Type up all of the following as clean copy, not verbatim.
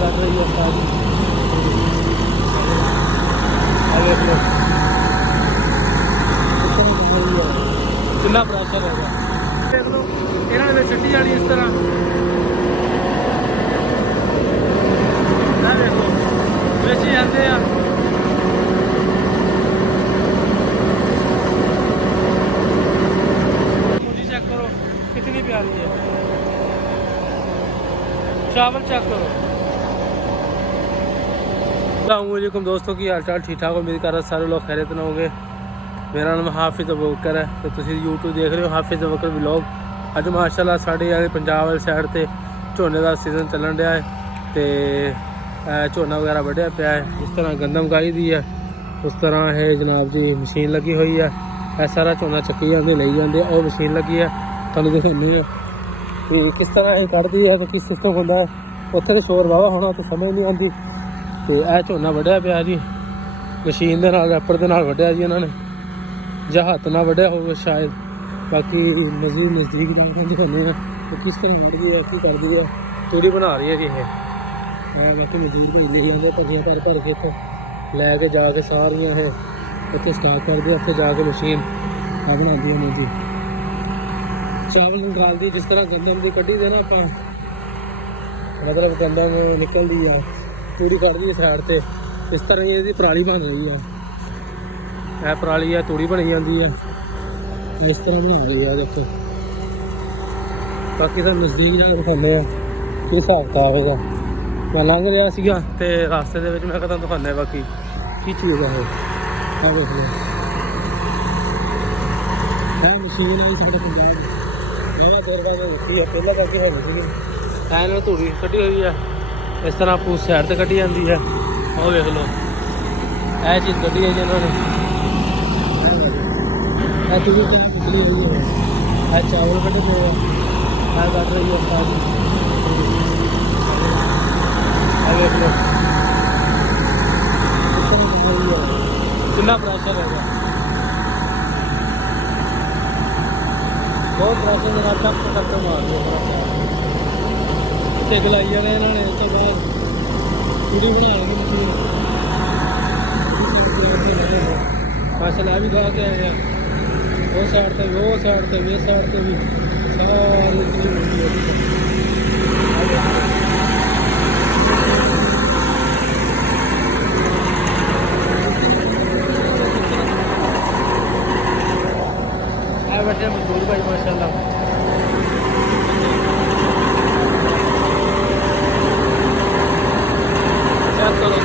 कर रही है सारी। देख लो कितना प्रेशर होगा। देख लो इन्होंने छुट्टी जानी इस तरह। देखो बेची जाते हैं। मुझे चेक करो कितनी प्यारी है। चावल चेक करो। अस्सलामुअलैकुम दोस्तों की हाल चाल ठीक ठाक हो। उम्मीद कर रहा सारे लोग खैरियत में होंगे। मेरा नाम हाफिज़ अबूबकर है तो तुम यूट्यूब देख रहे हो हाफिज़ अबूबकर व्लॉग। अज माशाअल्लाह साढ़े वाले पंजाब वाली साइड से झोने का सीजन चलन रहा है तो झोना वगैरह वढ़िया पिया है। इस तरह गंदम गाई दी है, उस तरह है जनाब जी मशीन लगी हुई है। यह सारा झोना चक्की जाते ले जाते और मशीन लगी है तुहानूं दिखाने है कि किस तरह ये कढ़दी है तो किस सिस्टम होंदा है। उत्थे तो शोर वावा होना तो समझ नहीं आती। तो यह झोना वढ़िया पिया जी मशीन के नाल रैपर के नाल वढ़िया जी इन्होंने, ਜਾਂ ਹੱਥ ਨਾਲ ਵੱਢਿਆ ਹੋਵੇ शायद। बाकी मजीद नज़दीक जाकर दिखाने हैं तो किस तरह वढ़दी है की करती है। तूड़ी बना रही है जी ये। बाकी मजीद भेज ले जाते भरियाँ भर के इतों लैके जाके सारियाँ है उत्थे स्टार्ट करते उत्थे जाके मशीन बनाती है जी। चावल निकालती जिस तरह गंदम की कढ़ी दे ना आप मतलब गंदम निकलती है तूड़ी कढ़दी है साइड से। इस तरह ये पराली बन रही है। यह पराली है तूड़ी बनी जाती है इस तरह बना रही है देखो। बाकी तो नज़दीक जाकर दिखाने कि हिसाब किताब है। मैं लंघ रहा सीगा ते रास्ते दे विच मैं कदम दिखाने बाकी की चीज़ है। देख लो मशीन आई साढ़े पंजाब नवा दौर रखी है पहले करके है नहीं सी तूड़ी कढ़ी हुई है। इस तरह पूछ साइड से कढ़ी जाती है और देख लो यह चीज़ कढ़ी है जिन्होंने तूड़ी निकली हुई है। चावल कटे पे कट रही है सारी। देख लो कितना प्रेशर होगा। बहुत प्रेशर मेरा टप करके मार दिया लाई जाने इन्होंने। उस तो बाद पूरी बना लेंगे मशीन फसल है भी गा के आए हैं वो साइड से वो साइड से ये साइड से भी सारी इतनी मिलती है। बैठे मजदूर भाई माशाल्लाह। क्या करो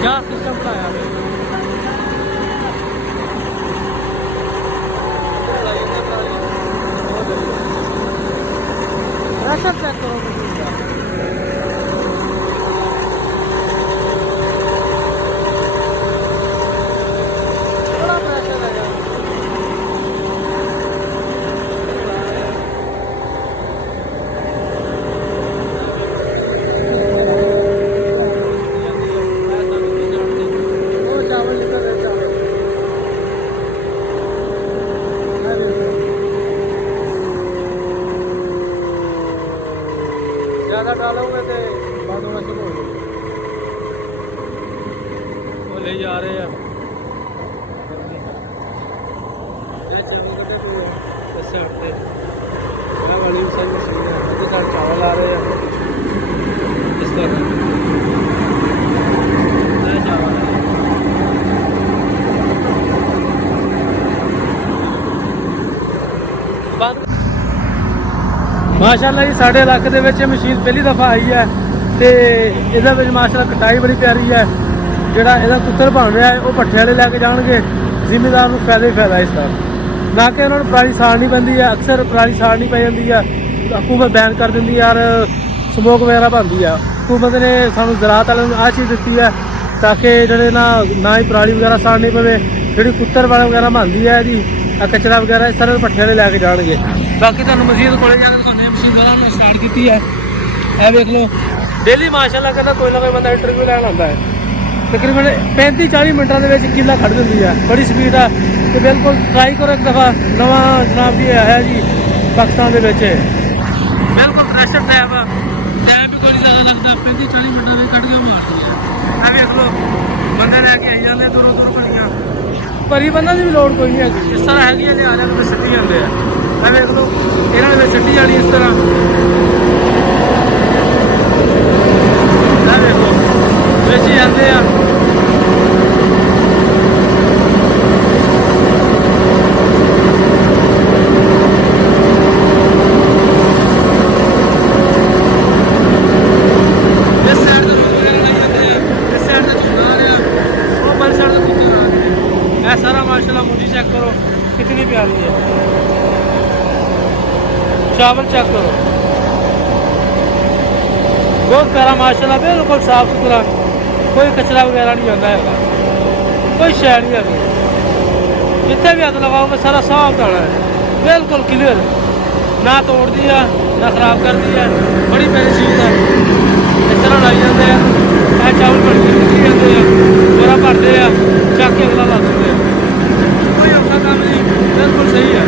क्या सिस्टम बनाया प्रेशर चेक करो बड़ा प्रेशर है यार। वो चावल निकल रहे चावल ज़्यादा डालोगे तो बंद होना शुरू हो जाएगा। वो ले जा रहे हैं इस साइड से वाली सारी मशीन है उधर साइड चावल आ रहे हैं इस तरह चावल माशाअल्लाह जी। साढ़े इलाके दे विच मशीन पहली दफ़ा आई है तो इहदे विच माशाअल्लाह कटाई बड़ी प्यारी है। जिहड़ा इहदा कुत्तर बन रहा है वो भट्ठे वाले लैके जाणगे जिमीदार नूं फायदा ही फायदा इस तरह ना कि उन्होंने पराली साड़नी पैंदी है। अक्सर पराली साड़नी पै जाती है हुकूमत बैन कर दी यार समोक वगैरह बनती है। हुकूमत ने सानू ज़राअत वालों आ चीज़ दी है ताकि जो ना ही पराली वगैरह साड़नी पवे। जी कुत्तर वगैरह बनती है जी कचरा वगैरह इस तरह भट्ठे वाले लैके जाणगे। बाकी तुहानू मजीद कोले जाके दिखाने मशीन वाला ने स्टार्ट की है। यह देख लो डेली माशाअल्लाह कहता कोई ना कोई बंदा इंटरव्यू लैन आता है। तकरीबन 35-40 मिनटों के किला खड़ दी है बड़ी स्पीड है। तो बिल्कुल ट्राई करो एक दफ़ा नवा जनाब जी आया जी पाकिस्तान के बिल्कुल प्रेशर टैप भी कोई ज़्यादा लगता 35-40 ਮਿੰਟਾਂ ਵਿੱਚ ਕੱਢ ਕੇ ਮਾਰਦੀ ਹੈ। ਆ ਵੇਖ ਲਓ ਬੰਦੇ ਲੈ ਕੇ ਆਈ ਜਾਂਦੇ ਦੂਰੋਂ ਦੂਰ ਭਰੀਆਂ, ਭਰੀ ਬੰਨਾਂ ਦੀ ਵੀ ਲੋੜ ਕੋਈ ਨਹੀਂ ਹੈਗੀ। ਇਸ ਤਰ੍ਹਾਂ ਹੈਗੀਆਂ ਨੇ, ਆ ਜਾ ਕੇ ਸਿੱਟੀ ਜਾਂਦੇ ਆ। ਆ ਵੇਖ ਲਓ ਇਹਨਾਂ ਦੇ ਵਿੱਚ ਸਿੱਟੀ ਜਾਣੀ ਇਸ ਤਰ੍ਹਾਂ। ਆ ਵੇਖੋ ਵਿੱਚ ਜਾਂਦੇ ਆ। सारा माशाल्लाह मुझे चेक करो कितनी प्यारी है। चावल चेक करो बहुत प्यारा माशाल्लाह, बिल्कुल साफ सुथरा, कोई कचरा वगैरह नहीं आता है, कोई शय नहीं है। जितने भी हाथ लगाओगे सारा साफ दाना है, बिल्कुल क्लियर, ना तोड़ दिया ना खराब कर दिया। बड़ी प्यारी चीज़ है। इस तरह लाई जाते हैं, चावल भर के निकली जाते हैं, बोरा भरते हैं, चक के अगला ला देते हैं। कोई औखा काम नहीं, बिल्कुल सही है।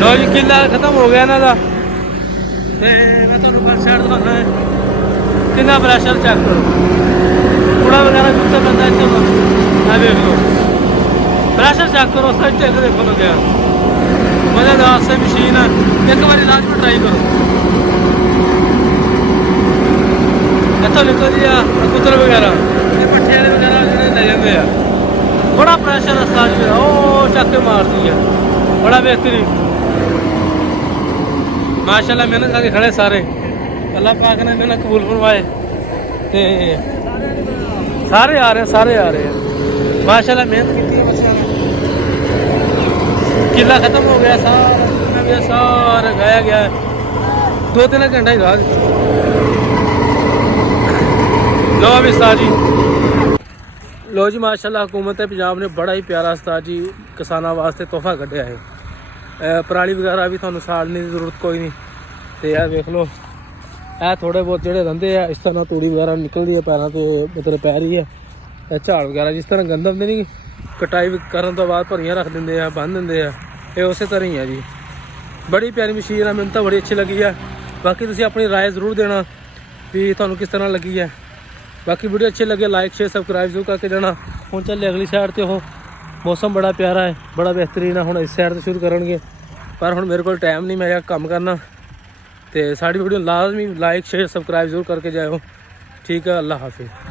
लो जी किला खत्म हो गया इन्हों का। मैं तुहानू फ्रंट साइड दिखाना है, कितना प्रेशर चेक करो, कूड़ा वगैरह कितने पैंदा इतने। देख लो प्रेशर चेक करो, सच ढिल देखो लगे मजेदार से मशीन है। एक बार लाजमी ट्राई करो। इतों निकलती है कबूतर वगैरह, पट्ठे वगैरह ले जाते हैं। बड़ा प्रेशर है साज मेरा, वो चक के मारती है, बड़ा बेहतरीन माशाल्लाह। मेहनत करके खड़े सारे, अल्लाह पाक ने मेहनत कबूल फरमाए। ते सारे आ रहे हैं, सारे आ रहे हैं माशाल्लाह, मेहनत की है बच्चा। किला खत्म हो गया सारा, सारा गाया गया है। 2-3 घंटा ही रहा। लो अभी उस्ताद जी, लो जी माशाल्लाह हुकूमत पंजाब ने बड़ा ही प्यारा उस्ताद जी किसानों वास्ते तोहफा कढ़िया है। पराली वगैरह भी थानू साड़ने की जरूरत कोई नहीं। तो यह देख लो, यह थोड़े बहुत जोड़े रंधे है इस तरह तूड़ी वगैरह निकलती है पैरों तो, मतलब पै रही है। झाड़ वगैरह जिस तरह गंदम नहीं कटाई करने तो बाद भरियां रख देंगे है, बन देंगे है, ये उस तरह ही है जी। बड़ी प्यारी मशीन है, मैंने तो बड़ी अच्छी लगी है। बाकी तुम अपनी राय जरूर देना भी थानू किस तरह लगी है। बाकी वीडियो अच्छी लगे लाइक शेयर सबसक्राइब जरूर करके जाना। हम चले अगली साइड तो हो, मौसम बड़ा प्यारा है, बड़ा बेहतरीन है। हम इस साइड तो शुरू करेंगे, पर हम मेरे को टाइम नहीं, मैं काम करना। तो साड़ी वीडियो लाजमी लाइक शेयर सबसक्राइब जरूर करके जाओ। ठीक है, अल्लाह हाफिज़।